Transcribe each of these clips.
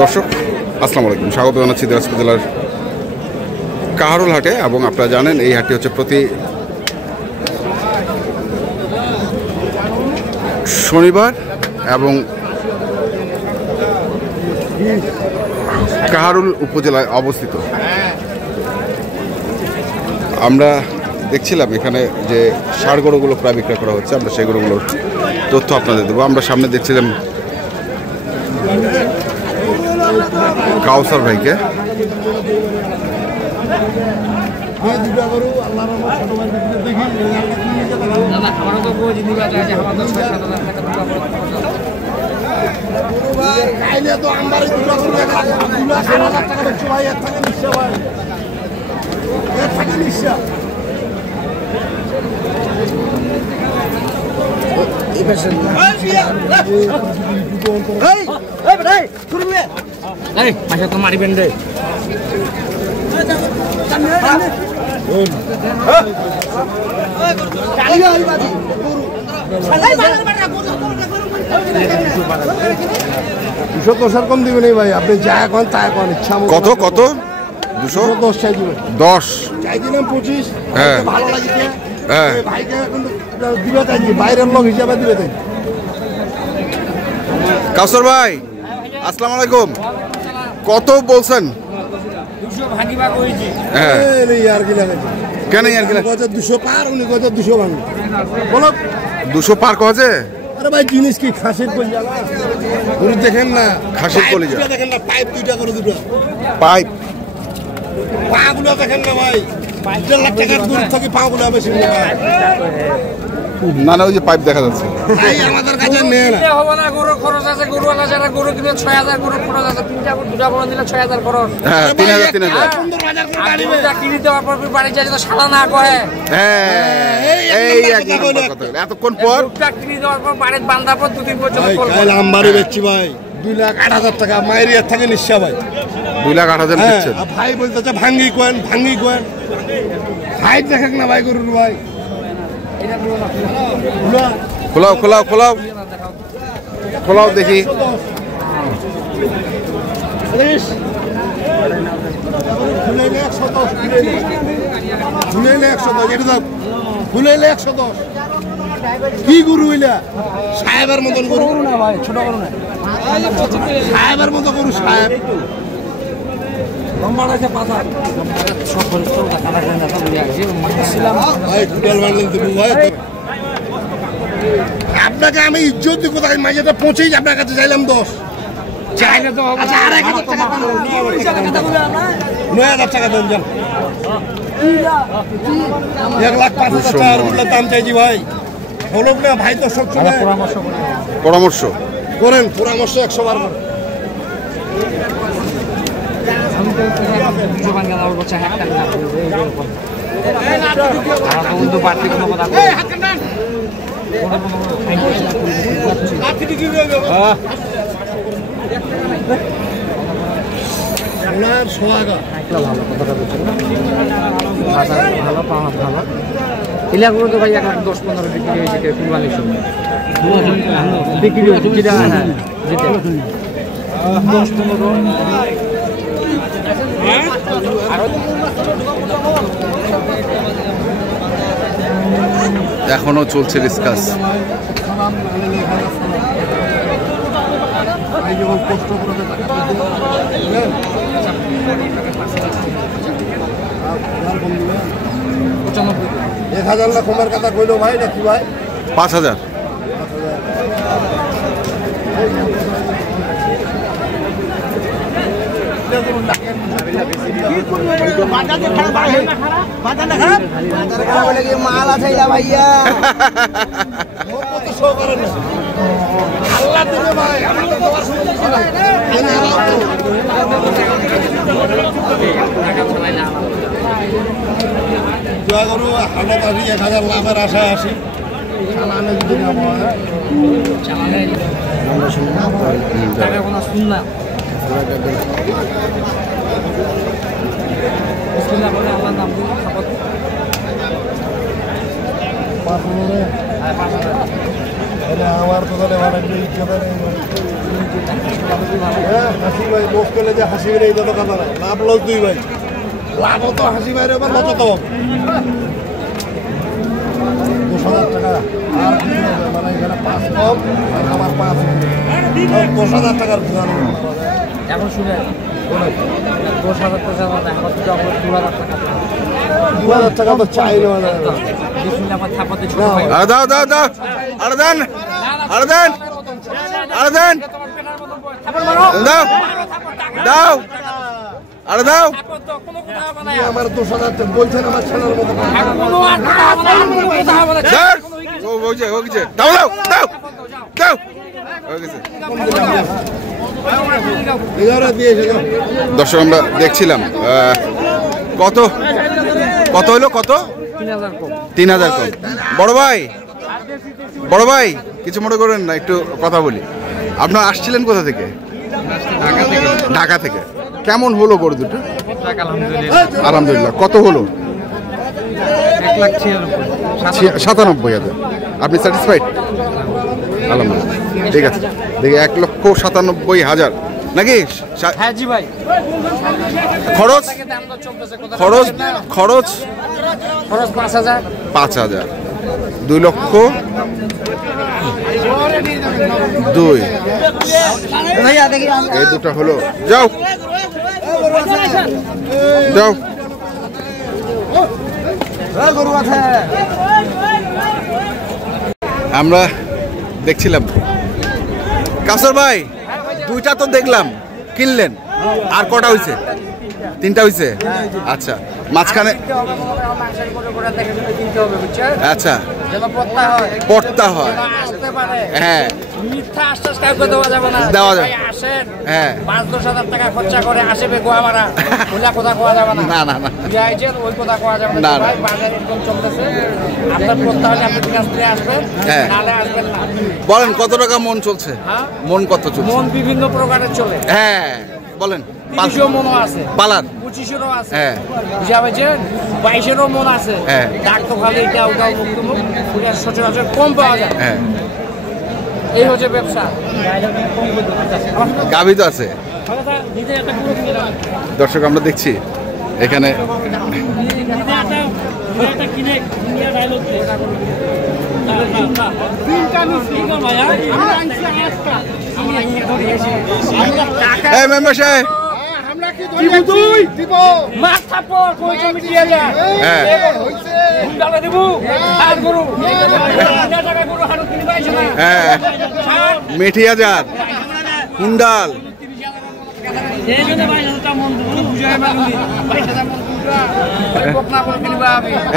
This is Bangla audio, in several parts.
দর্শক আসসালামু আলাইকুম, স্বাগত জানাচ্ছি দিনাজপুর জেলার কাহারোল হাটে। এবং আপনারা জানেন এই হাটটি হচ্ছে প্রতি শনিবার এবং কাহারোল উপজেলায় অবস্থিত। আমরা দেখছিলাম এখানে যে ষাঁড় গরুগুলো প্রায় বিক্রয় করা হচ্ছে, আমরা সেই গরুগুলোর তথ্য আপনাদের দেবো। আমরা সামনে দেখছিলাম কাউসার ভাইকে। তো মারিবেন রে কম দিবেন ভাই, আপনি যা এখন তা এখন ইচ্ছা কত কত 210 চাই দিবেন। 10 চাই দিলাম 25। হ্যাঁ ভালো লাগিছে। হ্যাঁ ভাইকে এখন দিবে তাই, বাইরের লোক হিসাবে দিবে তাই। কাউসার ভাই আসসালামু আলাইকুম, কত বলছেন? 200 ভাগিবা কইছি। হ্যাঁ এই আর কি লাগে, কেন আর কি কত 200 পার, উনি কত 200 ভাঙি বলো। 200 পার কজে? আরে ভাই জিনিস কি খাসির কলিজা না, গরু দেখেন না, খাসির কলিজা দেখেন না, পাইপ দুইটা করে দুটো পাইপ, পাগুলো দেখেন না ভাই, 1.5 লাখ টাকার দূর থেকে পাগুলো বেশি না না, ওই যে পাইপ দেখা যাচ্ছে ভাই আমাদের কাছে নেই না। হবে না, গরু খরচ আছে, গরুওয়ালা যারা গরু কিনে 6000 গরু খরচ আছে, দুটা গরু দিলে 6000 খরচ। হ্যাঁ 3000 3000 সুন্দর বাজার করে আর আনিবে। গরুটা কিনে দেওয়ার পর বাড়ি যায় তো সালা না কয়। হ্যাঁ এই এক নম্বর কথা হলো। এতক্ষণ পর গরুটা কিনে দেওয়ার পর বাড়িতে বান্ধার পর 2 দিন পর্যন্ত ভাই করবে। কাল আমবাড়ি বেচছি ভাই 2,08,000 টাকা, মায়ের ইয়ার থেকে নিশ্চয় ভাই। 2,08,000 হ্যাঁ, দিচ্ছেন। আর ভাই বলতেছে ভাঙ্গি কোয়েন ভাঙ্গি কোয়েন, হাইট দেখেন না ভাই গরুর ভাই। খোলাও খোলাও খোলাও খোলাও দেখি। কি গরু হইলা সাহেবের মতন গরু না ভাই, ছোট গরু না, সাহেবের মতো গরু সাহেব। আপনাকে আমি ইজ্জত দিই কোথায়, মাঝেটা পৌঁছেই আপনার কাছে চাইলাম 10। চাইলে তো হবে আচ্ছা, 2,500 টাকা দেন, 9,000 টাকা দেন, যান 1,05,000 টাকা দাম চাইছি ভাই। হলো না ভাই, তো সব সময় পরামর্শ করেন, পরামর্শ 100 বার করেন। এলাকাগুলো তো ভাই 1,10-15 বিক্রি হয়েছে কুরবানির সময় বিক্রি হয়েছে, যেটা হ্যাঁ যেটা 10-15 এখনো চলছে ডিসকাস। কষ্ট করে 1,000 না কমের কথা কইলো ভাই, নাকি ভাই 5,000। মাল আছে ভাইয়া, আল্লাহ দিবে ভাই, আমাদের দেওয়ার সুযোগ ছিল। দোয়া করু হালত আসি 1,000 লাভের আশায় আসি। চালানে যদি না হয় শুনলাম আল্লাহ নাম খাবার আমার তো তাহলে ভালো হাসি ভাই লোক করলে যে হাসি ভাই এই কথা কথা নাই লাভ লস দুই ভাই লাভ তো হাসি ভাইয়ের এবার লস তো 10,000 টাকা আর মানে এখানে 5 কম আর আমার 5 10,000 টাকার এখন শুনে 10,000 টাকা মানে আমার তো 2,000 টাকা তো চাই না আমার থাপাতে ছোট ভাই আরে দাও দাও দাও আরে দেন আরে দেন আরে দেন দাও দাও আরে দাও আমার 10,000 টাকা বলছেন আমার ছেলের মতো স্যার ও বলছে ও কিছু দাও দাও দাও দাও দর্শক আমরা দেখছিলাম কত কত হলো কত 3,000 কম বড় ভাই কিছু মনে করেন না একটু কথা বলি আপনারা আসছিলেন কোথা থেকে ঢাকা থেকে কেমন হলো গরু দুটো আলহামদুলিল্লাহ কত হলো 1,97,000 আপনি স্যাটিসফাইড আলহামদুলিল্লাহ ঠিক আছে দেখি 1,97,000 নাকি হ্যাঁ জি ভাই খরচ খরচ খরচ খরচ 5,000 5,000 2,02,000 এই দুটো হলো যাও যাও আমরা দেখছিলাম কাসর ভাই দুইটা তো দেখলাম কিনলেন আর কটা হয়েছে 3টা হয়েছে আচ্ছা মাঝখানে আচ্ছা পড়তা হয় হ্যাঁ মিথ্যা আশ্বাস কাউকে দেওয়া যাবে না দেওয়া যাবে আসেন হ্যাঁ 5-10,000 টাকা খরচা করে আসবে গোয়া মারা ওলা কথা কোয়া যাবে না না না না যাইছেন ওই কথা কোয়া যাবে না, না না। ভাই বাজার এরকম চলতেছে আপনার পড়তে হলে আপনি দিনাজপুরে আসবেন হ্যাঁ। নালে আসবেন না বলেন কত টাকা মন চলছে হ্যাঁ? মন কত চলছে মন বিভিন্ন প্রকারের চলে হ্যাঁ বলেন 30 মনও আছে পালার 25-এরও আছে হ্যাঁ। বুঝা পাইছেন 22-এরও মন আছে হ্যাঁ। ডাক তো খালি এটা ওটা মুক্তমুখ ওটা সচরাচর কম পাওয়া যায় হ্যাঁ এই হচ্ছে ব্যবসা গাভী তো আছে দর্শক আমরা দেখছি এখানে এই মেম্বার সাহেব হ্যাঁ হ্যাঁ মেঠি হাজার কুন্ডাল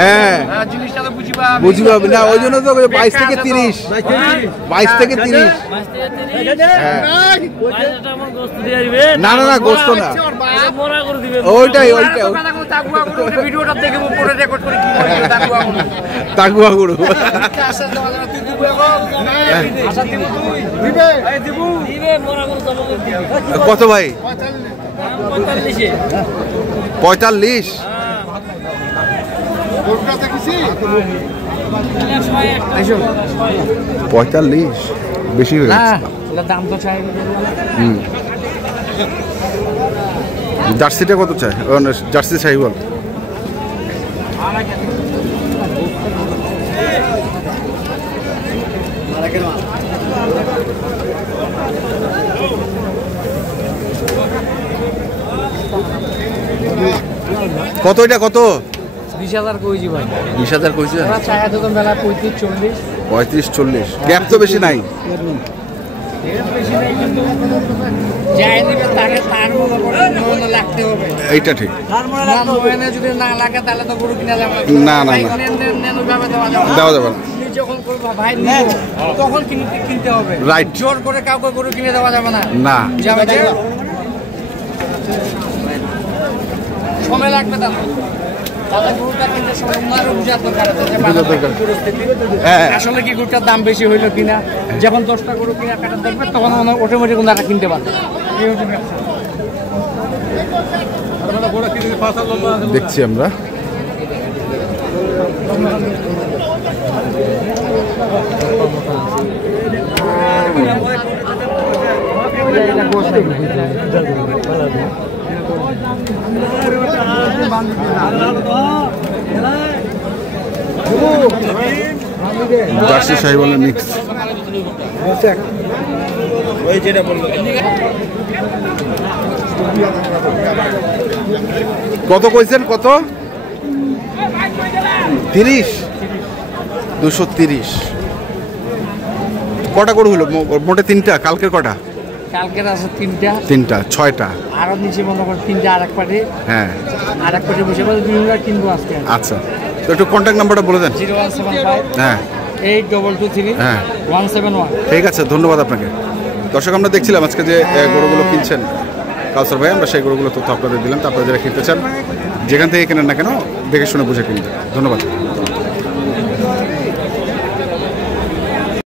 হ্যাঁ বুঝবা না ওই জন্য তো 22 থেকে 30 22 থেকে 30 না না না গোস্ত না ওইটাই ওইটাই ভিডিওটা দেখে পরে রেকর্ড করে কি করে তাগুয়া গুরু কত ভাই 45 45 বেশি হয়ে গেছে দাম তো চাই জার্সিটা কত চাই জার্সি চাই বল কত এটা কত 20,000 কইছি ভাই 20,000 কইছে ওরা চায় তো মেলা 35-40 35-40 গ্যাপ তো বেশি নাই যাই দিবে তাকে তার মনে লাগতে হবে এইটা ঠিক মনে যদি না লাগে তাহলে তো গরু কিনা যাবে না না না দেওয়া যাবে না যখন করবো ভাই নিব তখন কিনতে হবে রাইট জোর করে কাউকে গরু কিনে দেওয়া যাবে না না যাবে সময় লাগবে তাহলে আসলে কি গরুটার দাম বেশি হইলো কিনা যখন 10টা গরু কিনা কাটা দেখবে তখন অটোমেটিক ওনারা কিনতে পারবে দেখছি আমরা এটা গোস নাই জার্সি শাহিওয়ালের মিক্স। কত কইছেন? কত? 30, 230। কটা গরু হলো মোটে? 3টা। কালকের কটা? কালকের আছে 3টা, 3টা, 6টা। আরো নিচে মনে করেন 3টা, আর এক পাটে হ্যাঁ, আর এক পাটে বসে বসে 2 কিনবো আজকে। আচ্ছা, তো একটু কন্ট্যাক্ট নাম্বারটা বলে দেন। 0175 হ্যাঁ 8223 হ্যাঁ 171। ঠিক আছে, ধন্যবাদ আপনাকে। দর্শক, আমরা দেখছিলাম আজকে যে গরুগুলো কিনছেন কাউসার ভাই, আমরা সেই গরুগুলো তথ্য আপনাদের দিলাম। তারপরে যারা কিনতে চান যেখান থেকে কেনেন না কেন দেখে শুনে বুঝে কিনবেন। ধন্যবাদ।